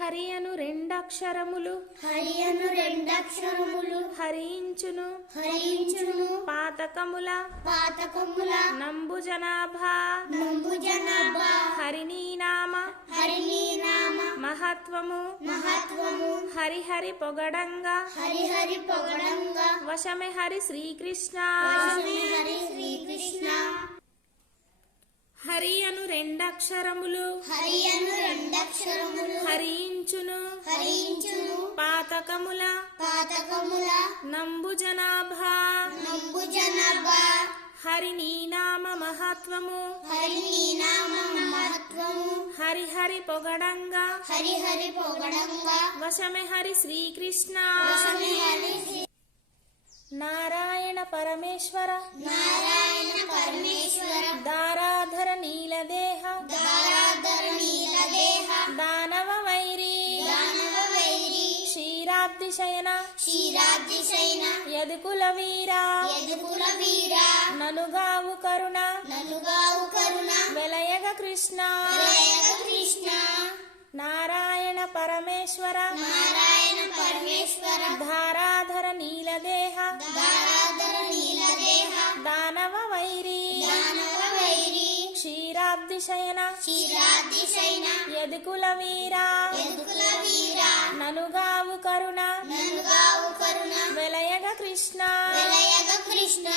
హరి అను రెండక్షరములు. హరి అను రెండక్షరములు. హరించును. హరించును. పాతకముల. పాతకముల. నంబు జనాభా. నంబు జనాభా. హరినీ నామ. హరిని నామ. మహత్వము. మహత్వము. హరిహరి పొగడంగా. హరిహరి పొగడంగా. వశమే హరి శ్రీకృష్ణ. వశమే హరి శ్రీకృష్ణ. హరి అను రెండక్షరములు. హరి అను రెండక్షరములు. హరించును. హరించును. పాతకముల. పాతకముల. నంబు జనాభా. నంబు జనాభా. హరినీ నామ మహత్వము. హరిని నామ మహత్వము. హరిహరి పొగడంగా. హరిహరి పొగడంగా. వశమే హరి శ్రీకృష్ణ. వశమే హరి నారాయణ పరమేశ్వర. నారాయణ పరమేశ్వర. క్షీరాబ్ది శయన క్షీరాద్రిశైన యదుకుల వీరా యదుకుల వీర ననుగావు కరుణ. నలుగావు కరుణ. వెలయగ కృష్ణ. కృష్ణ. నారాయణ పరమేశ్వర. నారాయణ పరమేశ్వర. ధారాధర నీలదేహ. దారాధర నీలదేహ. క్షీరాబ్ది శయన క్షీరాద్రిశైన యదుకుల వీరా యదుకుల వీర ననుగావు కరుణ. నలుగావు కరుణ. వెలయగ కృష్ణ. జయ కృష్ణ.